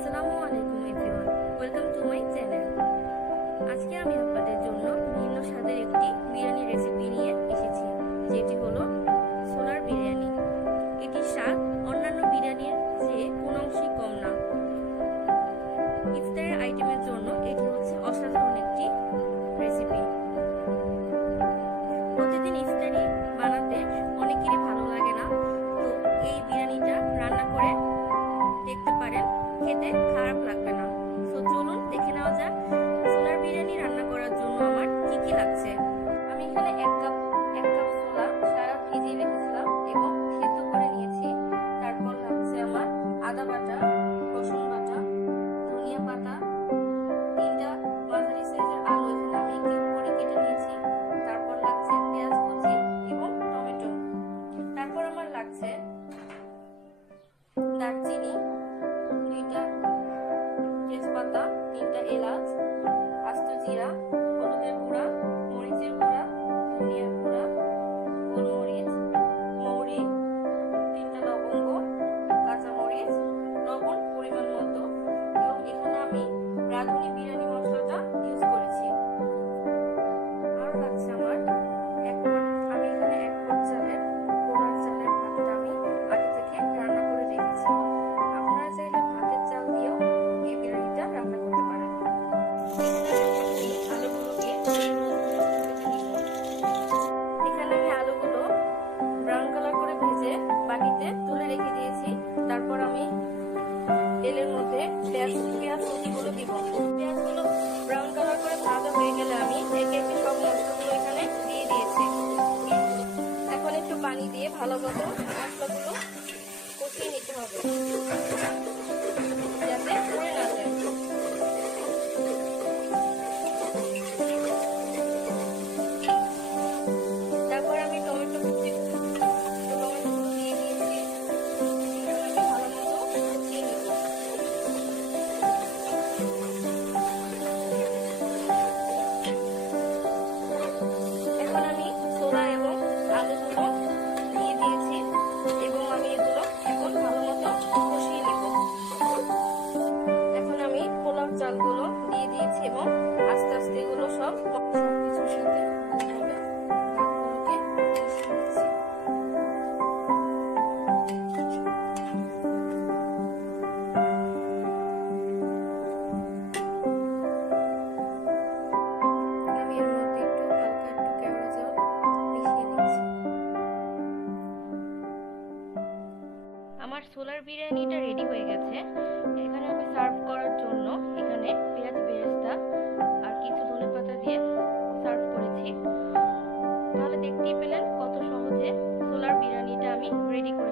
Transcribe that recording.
আসসালামু আলাইকুম everyone, welcome to my channel. আজকে আমি আপনাদের জন্য ভিন্ন স্বাদের একটি বিরিয়ানি রেসিপি নিয়ে এসেছি, যেটি হলো সোলার বিরিয়ানি। এটির স্বাদ অন্যান্য বিরিয়ানির চেয়ে কোনো অংশেই কম না। ইফতারের আইটেমের জন্য এটি হচ্ছে অসাধারণ একটি রেসিপি। প্রতিদিন ইফতারি বানাতে অনেকেরই ভালো লাগে না, তো এই বিরিয়ানিটা রান্না করে দেখতে পারেন, খেতে খারাপ লাগবে না। তো চলুন দেখে নেওয়া যাক সোলার বিরিয়ানি রান্না করার জন্য আমার কি কি লাগছে। আমি এখানে এক কাপ ছোলা সারা রাত ভিজিয়ে রেখেছিলাম এবং সেদ্ধ করে নিয়েছি। তারপর লাগছে আমার আদা বাটা, রসুন বাটা, ধনিয়া পাতা, 3টা মাঝারি সাইজের আলু এখানে আমি কিউব করে কেটে নিয়েছি। তারপর লাগছে পেঁয়াজ কুচি এবং টমেটো। তারপর আমার লাগছে দারচিনি, 2টা তেজপাতা, 3টা এলাচ, আস্ত জিরা, হলুদের গুঁড়া, মরিচের গুঁড়া, ধনিয়ার গুঁড়া, গোলমরিচ, মৌরি, 3টা লবঙ্গ, কাঁচামরিচ, লবণ পরিমাণ মতো, এবং এখানে আমি রাঁধুনি বিরিয়ানি মশলাটা ইউজ করেছি। আর লাগছে আমার আমি এখানে 1 পট চালের পোলার চালের ভাতটা আমি আগে থেকে রান্না করে রেখেছি। আপনারা চাইলে ভাতের চাল দিয়েও এই বিরিয়ানিটা রান্না করতে পারেন। এখানে আমি আলুগুলো ব্রাউন কালার করে ভেজে বাটিতে তুলে রেখে দিয়েছি। তারপর আমি তেলের মধ্যে পেঁয়াজ কুচিগুলো দিব। পেঁয়াজগুলো ব্রাউন কালার করে ভাজা হয়ে গেলে আমি একে একে সব মশলাগুলো এখানে দিয়ে দিয়েছি। এখন একটু পানি দিয়ে ভালো মতো মশলাগুলো কষিয়ে নিতে হবে যাতে পুড়ে না যায়। তারপর আমি টমেটোগুলো দিয়ে দিয়েছি। ভালো মতো কষিয়ে নিব। এখন আমি ছোলা এবং আলুগুলো দিয়ে দিয়েছি এবং আমি এগুলো এখন ভালো মতো কষিয়ে নিব। এখন আমি পোলাও চালগুলো দিয়ে দিয়েছি এবং আস্তে আস্তে এগুলো সবকিছুর সাথে ভালোভাবে কষিয়ে নিচ্ছি। আমি এর মধ্যে হালকা একটু কেওড়া জল মিশিয়ে নিচ্ছি। আমার সোলার বিরিয়ানিটা রেডি হয়ে গেছে। এখানে আমি সার্ভ করার জন্য এখানে পেঁয়াজ বেরেস্তা আর কিছু ধনেপাতা দিয়ে সার্ভ করেছি। তাহলে দেখতেই পেলেন কত সহজে সোলার বিরিয়ানিটা আমি রেডি করে